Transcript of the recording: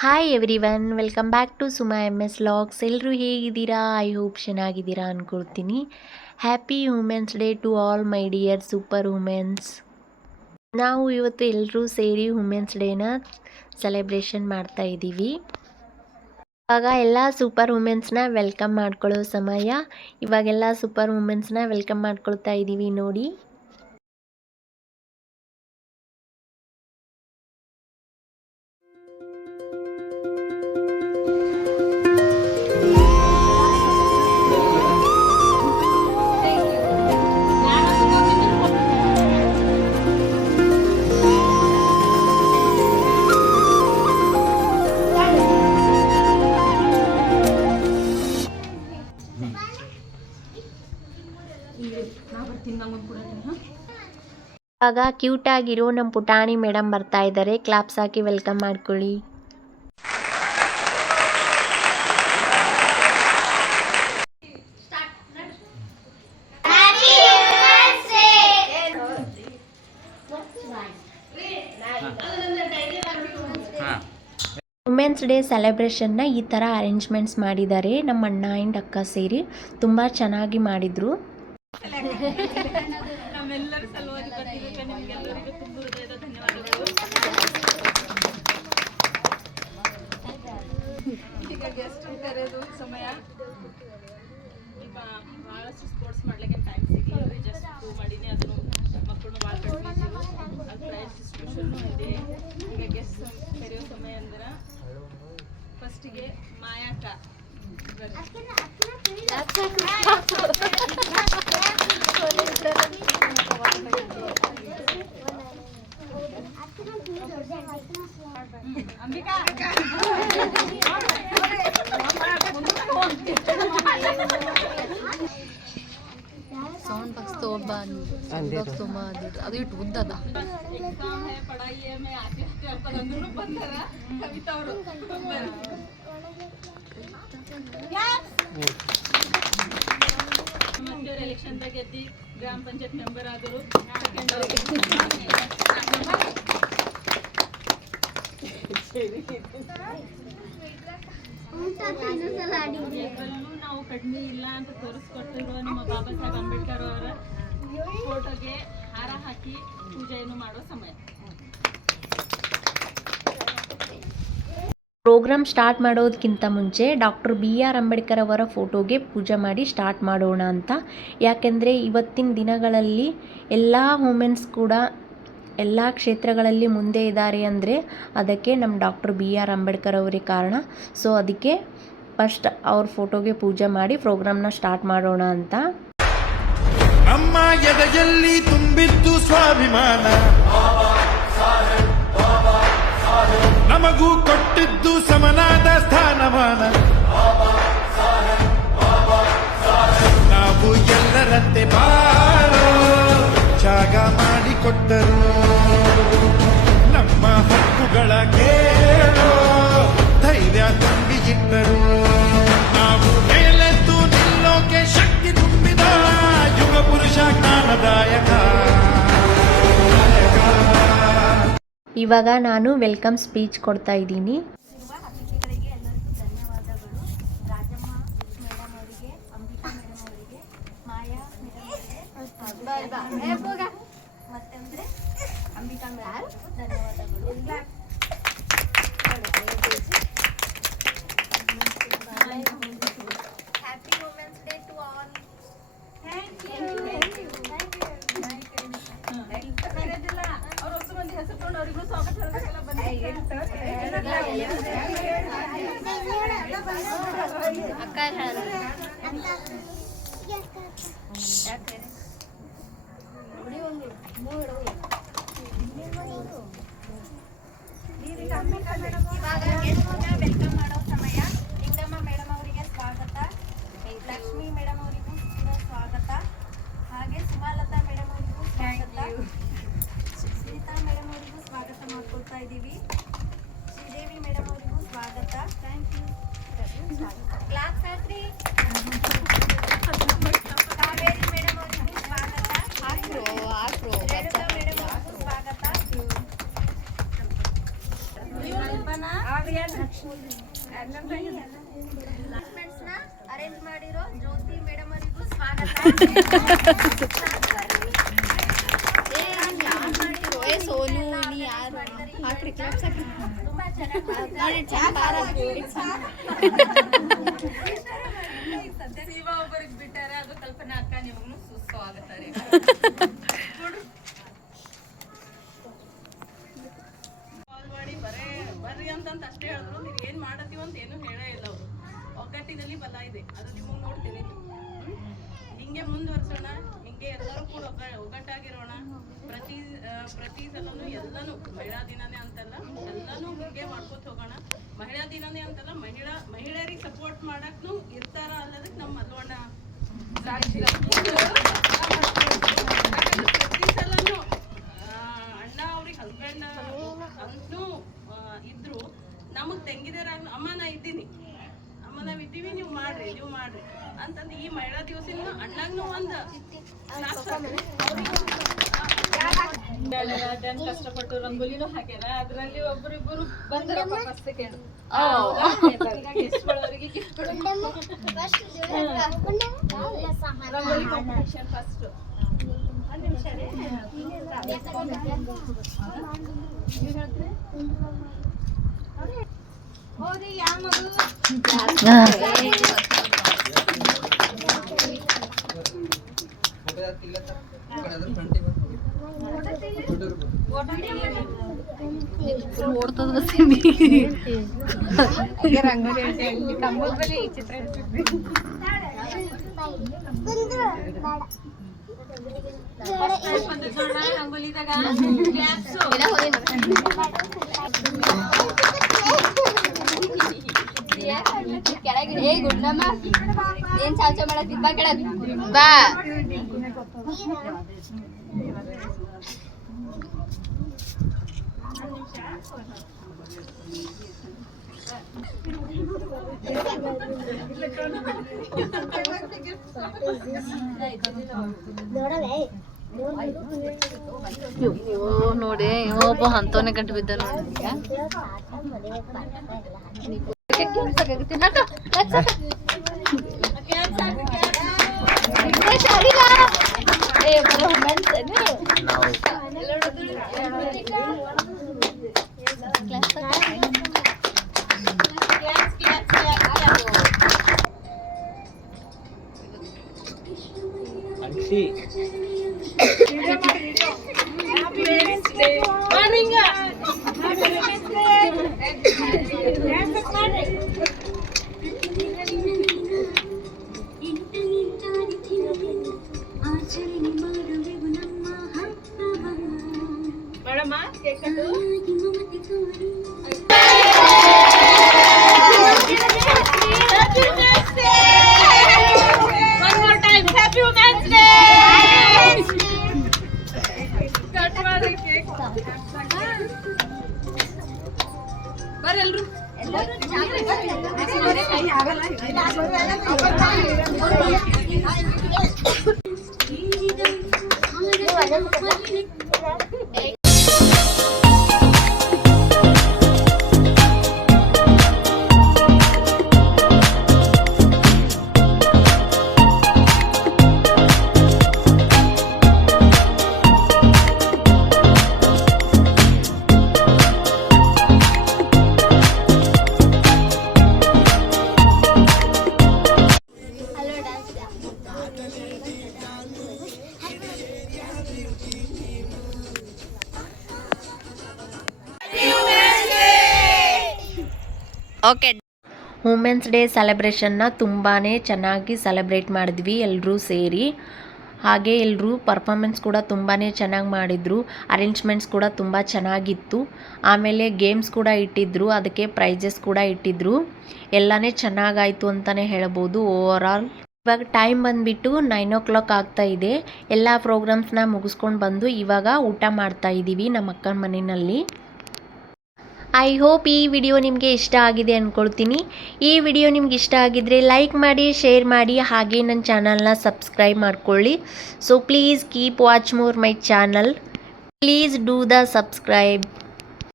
Hi everyone, welcome back to Suma MS vlogs. ಎಲ್ಲರೂ ಹೇಗಿದ್ದೀರಾ? I hope ಚೆನ್ನಾಗಿದ್ದೀರಾ ಅಂದ್ಕೊಳ್ತೀನಿ. Happy women's day to all my dear super women's. ನಾವು ಇವತ್ತು ಎಲ್ಲರೂ ಸೇರಿ ವುಮೆನ್ಸ್ ಡೇನ ಸೆಲೆಬ್ರೇಷನ್ ಮಾಡ್ತಾ ಇದ್ದೀವಿ. ಇವಾಗ ಎಲ್ಲ ಸೂಪರ್ ವುಮೆನ್ಸ್ನ ವೆಲ್ಕಮ್ ಮಾಡ್ಕೊಳ್ಳೋ ಸಮಯ. ಇವಾಗೆಲ್ಲ ಸೂಪರ್ ವುಮೆನ್ಸ್ನ ವೆಲ್ಕಮ್ ಮಾಡ್ಕೊಳ್ತಾ ಇದ್ದೀವಿ ನೋಡಿ. ಇವಾಗ ಕ್ಯೂಟ್ ಆಗಿರೋ ನಮ್ಮ ಪುಟಾಣಿ ಮೇಡಮ್ ಬರ್ತಾ ಇದ್ದಾರೆ. ಕ್ಲಾಪ್ಸ್ ಹಾಕಿ ವೆಲ್ಕಮ್ ಮಾಡ್ಕೊಳ್ಳಿ. ವುಮೆನ್ಸ್ ಡೇ ಸೆಲೆಬ್ರೇಷನ್ನ ಈ ಥರ ಅರೇಂಜ್ಮೆಂಟ್ಸ್ ಮಾಡಿದ್ದಾರೆ. ನಮ್ಮ ಅಣ್ಣ ಆ್ಯಂಡ್ ಅಕ್ಕ ಸೇರಿ ತುಂಬ ಚೆನ್ನಾಗಿ ಮಾಡಿದರು. ನಮ್ಮೆಲ್ಲರ ಸಲುವಾಗಿ ಬರ್ತಿದ್ದಕ್ಕೆ ನಿಮಗೆಲ್ಲರಿಗೂ ತುಂಬ ಹೃದಯದ ಧನ್ಯವಾದಗಳು. ಈಗ ಗೆಸ್ಟ್ ಕರೆಯೋದು ಸಮಯ. ಈಗ ಭಾಳಷ್ಟು ಸ್ಪೋರ್ಟ್ಸ್ ಮಾಡ್ಲಿಕ್ಕೆ ಟೈಮ್ ಸಿಗಲಿಲ್ಲ. ಜಸ್ಟ್ ಪ್ರೂವ್ ಮಾಡೀನಿ. ಅದನ್ನು ಮಕ್ಕಳನ್ನು ಭಾಳ ಕಡಿಮೆ ಅದು ಪ್ರೈಸ್ ಡಿಸ್ಟ್ರಿಬ್ಯೂಷನ್ನು ಇದೆ. ಈಗ ಗೆಸ್ಟ್ ಕರೆಯೋ ಸಮಯ ಅಂದ್ರೆ ಫಸ್ಟಿಗೆ ಮಾಯಾಕ ಅಂಬಿಕಾ ಸೌಂಡ್ ಬಾಕ್ಸ್ ಅದು ಇಟ್ಟು ಉದ್ದದ ಪಡಾಯಿ ಆಚೆ ಅಂತಂದ್ರೂ ಬಂದಾರ. ಕವಿತಾ ಅವರು ಮತ್ತೆ ಎಲೆಕ್ಷನ್ದಾಗ ಗೆದ್ದಿ ಗ್ರಾಮ ಪಂಚಾಯತ್ ಮೆಂಬರ್ ಆದರು. ಎಲ್ಲರೂ ನಾವು ಕಡಿಮೆ ಇಲ್ಲ ಅಂತ ತೋರಿಸ್ಕೊಟ್ಟಿರುವ ನಮ್ಮ ಬಾಬಾ ಸಾಹೇಬ್ ಅಂಬೇಡ್ಕರ್ ಅವರ ಫೋಟೋಗೆ ಹಾರ ಹಾಕಿ ಪೂಜೆಯನ್ನು ಮಾಡೋ ಸಮಯ. ಪ್ರೋಗ್ರಾಮ್ ಸ್ಟಾರ್ಟ್ ಮಾಡೋದಕ್ಕಿಂತ ಮುಂಚೆ ಡಾಕ್ಟರ್ BR ಅಂಬೇಡ್ಕರ್ ಅವರ ಫೋಟೋಗೆ ಪೂಜೆ ಮಾಡಿ ಸ್ಟಾರ್ಟ್ ಮಾಡೋಣ ಅಂತ. ಯಾಕೆಂದರೆ ಇವತ್ತಿನ ದಿನಗಳಲ್ಲಿ ಎಲ್ಲ ವುಮೆನ್ಸ್ ಕೂಡ ಎಲ್ಲ ಕ್ಷೇತ್ರಗಳಲ್ಲಿ ಮುಂದೆ ಇದ್ದಾರೆ ಅಂದರೆ ಅದಕ್ಕೆ ನಮ್ಮ ಡಾಕ್ಟರ್ BR ಅಂಬೇಡ್ಕರ್ ಅವರೇ ಕಾರಣ. ಸೊ ಅದಕ್ಕೆ ಫಸ್ಟ್ ಅವ್ರ ಫೋಟೋಗೆ ಪೂಜೆ ಮಾಡಿ ಪ್ರೋಗ್ರಾಮ್ನ ಸ್ಟಾರ್ಟ್ ಮಾಡೋಣ ಅಂತ. ನಮ್ಮ ಎದೆಯಲ್ಲಿ ತುಂಬಿದ್ದು ಸ್ವಾಭಿಮಾನ, ನಮಗೂ ಕೊಟ್ಟಿದ್ದು ಸಮನಾದ ಸ್ಥಾನಮಾನ. ನಾವು ಎಲ್ಲರಂತೆ ಬಾಳೋ ಜಾಗ ಮಾಡಿಕೊಟ್ಟರು. ನಮ್ಮ ಹಕ್ಕುಗಳ ಕೇಳೋ ಧೈರ್ಯ ತುಂಬಿಗಿಟ್ಟರು. ನಾವು ಮೇಲೆದ್ದು ನಿಲ್ಲೋಕೆ ಶಕ್ತಿ ತುಂಬಿದ ಯುಗ ಪುರುಷ ಜ್ಞಾನದಾಯಕ. ಇವಾಗ ನಾನು ವೆಲ್ಕಮ್ ಸ್ಪೀಚ್ ಕೊಡ್ತಾ ಇದ್ದೀನಿ. ಅತಿಥಿಗಳಿಗೆ ಎಲ್ಲರಿಗೂ ಧನ್ಯವಾದಗಳು. ರಾಜಮ್ಮ ಮೇಡಮ್ ಅವರಿಗೆ, ಅಂಬಿಕಾ ಮೇಡಮ್ ಅವರಿಗೆ, ಮಾಯಾ ಮೇಡಮ್ ಅವರಿಗೆ ಮತ್ತಂದ್ರೆ ಅಂಬಿಕಾ ಮೇಡಮ್ ಧನ್ಯವಾದಗಳು. Happy women's day to all. Thank you. ಕರೆಯೋದಿಲ್ಲ ಅವ್ರ ಹೊಸ ಮಂದಿ ಹೆಸರು ತಗೊಂಡು ಅವ್ರಿಗೂ ಸ್ವಾಗತ ಹೇಳಬೇಕಲ್ಲ. ಬನ್ನಿ ಅಕ್ಕ ಇವಾಗ ವೆಲ್ಕಮ್ ಮಾಡೋ ಸಮಯ. ಲಿಂಗಮ್ಮ ಮೇಡಮ್ ಅವರಿಗೆ ಸ್ವಾಗತ, ಲಕ್ಷ್ಮಿ ಮೇಡಮ್ ಅವರಿಗೂ ಕೂಡ ಸ್ವಾಗತ, ಹಾಗೆ ಸುಮಾಲತಾ ಮೇಡಮ್ ಅವರಿಗೂ ಸ್ವಾಗತ, ಸುನೀತಾ ಮೇಡಮ್ ಅವರಿಗೂ ಸ್ವಾಗತ ಮಾಡ್ಕೊಳ್ತಾ ಇದ್ದೀವಿ. ಶ್ರೀದೇವಿ ಮೇಡಮ್ ಅವರಿಗೂ ಸ್ವಾಗತ. Thank you. ಕ್ಲಾಸ್ ಹಾಕ್ರಿ. ಕಾವೇರಿ ಮೇಡಮ್ ಅವರಿಗೂ ಸ್ವಾಗತ. ರೇಣುಕಾ ಮೇಡಮ್ ಅವರಿಗೂ ಸ್ವಾಗತ. ಅರೇಂಜ್ ಮಾಡಿರೋ ಜ್ಯೋತಿ ಮೇಡಮ್ ಅವರಿಗೂ ಸ್ವಾಗತ. ಸೋನು ನೀ ಯಾರು ಹಾಕ್ರಿ ಕ್ಲಾಪ್ಸ್ ಹಾಕಿ ತುಂಬಾ ಚೆನ್ನಾಗಿ ಶಿವ ಒಬ್ಬರಿಗೆ ಬಿಟ್ಟಾರೆ, ಅದು ಕಲ್ಪನಾ ಅಕ್ಕ ನಿಮಗೂ ಸುಸ್ವಾಗತ್ತಾರೆ. ಕಾಲ್ ಮಾಡಿ ಬರ್ರಿ ಅಂತಂತ ಅಷ್ಟೇ ಹೇಳಿದ್ರು. ನೀವು ಏನ್ ಮಾಡತ್ತೀವ ಅಂತ ಏನು ಹೇಳೇ ಇಲ್ಲ ಅವರು. ಒಗ್ಗಟ್ಟಿನಲ್ಲಿ ಬಲ ಇದೆ, ಅದು ನಿಮಗೆ ನೋಡ್ತೀನಿ. ಹಿಂಗೆ ಮುಂದುವರ್ಸೋಣ, ಹಿಂಗೆ ಎಲ್ಲರೂ ಕೂಡ ಒಗ್ಗಟ್ಟಾಗಿರೋಣ. ಪ್ರತಿ ಸಲನು ಎಲ್ಲಾನು ಮಹಿಳಾ ದಿನನೇ ಅಂತಲ್ಲ, ಎಲ್ಲಾನು ಹಿಂಗೆ ಮಾಡ್ಕೊತ ಹೋಗೋಣ. ಮಹಿಳಾ ದಿನನೇ ಅಂತಲ್ಲ, ಮಹಿಳೆಯರಿಗೆ ಸಪೋರ್ಟ್ ಮಾಡಕ್ನು ಇರ್ತಾರ ಅನ್ನೋದಕ್ಕೆ ನಮ್ಮ ಮಲ್ಲವಣ್ಣ ಸಾಕ್ಷಿ. ಪ್ರತಿ ಸಲನು ಅಣ್ಣ ಅವ್ರಿಗೆ ಹಸ್ಬೆಂಡ್ ಅಂತೂ ಇದ್ರು, ನಮಗ್ ತೆಂಗಿದಾರಾಗ ಅಮ್ಮ ನಾ ಇದ್ದೀನಿ, ಅಮ್ಮ ನಾವಿದ್ದೀವಿ, ನೀವು ಮಾಡ್ರಿ ಅಂತಂದು ಈ ಮಹಿಳಾ ದಿವಸನ ಅಣ್ಣಾಗ್ನು ಒಂದು ಕಷ್ಟಪಟ್ಟು ರಂಗೋಲಿನೂ ಹಾಕ್ಯಾರ. ಅದ್ರಲ್ಲಿ ಒಬ್ಬರಿಬ್ಬರು ಬಂದ್ರಪ್ಪ first second. Rangoli competition first. ಹೋರಿ ಯಾವ ಮಗು ಓಡ್ತದ ರಂಗೋಲಿ ಚಿತ್ರ ರಂಗೋಲಿದಾಗ ಕೆಳಗೆ ಗುಂಡಮ್ಮ ಏನ್ ಚಾಚ ಮಾಡಕ್ ಬಾ ಕೆಳಗ್ ಬಾ. ನೋಡಿ ಒಬ್ಬ ಅಂತವನೇ ಗಂಟು ಬಿದ್ದ ಮೇಡಮ್ಮ ಕೇಕ್ ಕಟ್ಟು. One more time, Happy Women's Day! Cut ಮಾಡಿ ಕೇಕ್. ಬರ್ರಿ ಎಲ್ರು. ಓಕೆ, ವುಮೆನ್ಸ್ ಡೇ ಸೆಲೆಬ್ರೇಷನ್ನ ತುಂಬಾ ಚೆನ್ನಾಗಿ ಸೆಲೆಬ್ರೇಟ್ ಮಾಡಿದ್ವಿ ಎಲ್ಲರೂ ಸೇರಿ. ಹಾಗೆ ಎಲ್ಲರೂ ಪರ್ಫಾಮೆನ್ಸ್ ಕೂಡ ತುಂಬಾ ಚೆನ್ನಾಗಿ ಮಾಡಿದರು. ಅರೇಂಜ್ಮೆಂಟ್ಸ್ ಕೂಡ ತುಂಬ ಚೆನ್ನಾಗಿತ್ತು. ಆಮೇಲೆ ಗೇಮ್ಸ್ ಕೂಡ ಇಟ್ಟಿದ್ದರು, ಅದಕ್ಕೆ ಪ್ರೈಜಸ್ ಕೂಡ ಇಟ್ಟಿದ್ದರು. ಎಲ್ಲನೇ ಚೆನ್ನಾಗಾಯಿತು ಅಂತಲೇ ಹೇಳ್ಬೋದು ಓವರಾಲ್. ಇವಾಗ ಟೈಮ್ ಬಂದುಬಿಟ್ಟು 9 o'clock ಆಗ್ತಾ ಇದೆ. ಎಲ್ಲ ಪ್ರೋಗ್ರಾಮ್ಸ್ನ ಮುಗಿಸ್ಕೊಂಡು ಬಂದು ಇವಾಗ ಊಟ ಮಾಡ್ತಾ ಇದ್ದೀವಿ ನಮ್ಮ ಅಕ್ಕನ ಮನೆಯಲ್ಲಿ. ಐ ಹೋಪ್ ಈ ವಿಡಿಯೋ ನಿಮಗೆ ಇಷ್ಟ ಆಗಿದೆ ಅಂದ್ಕೊಳ್ತೀನಿ. ಈ ವಿಡಿಯೋ ನಿಮ್ಗೆ ಇಷ್ಟ ಆಗಿದ್ದರೆ ಲೈಕ್ ಮಾಡಿ, ಶೇರ್ ಮಾಡಿ, ಹಾಗೆ ನನ್ನ ಚಾನಲ್ನ ಸಬ್ಸ್ಕ್ರೈಬ್ ಮಾಡ್ಕೊಳ್ಳಿ. So please keep watch more my channel. Please do the subscribe.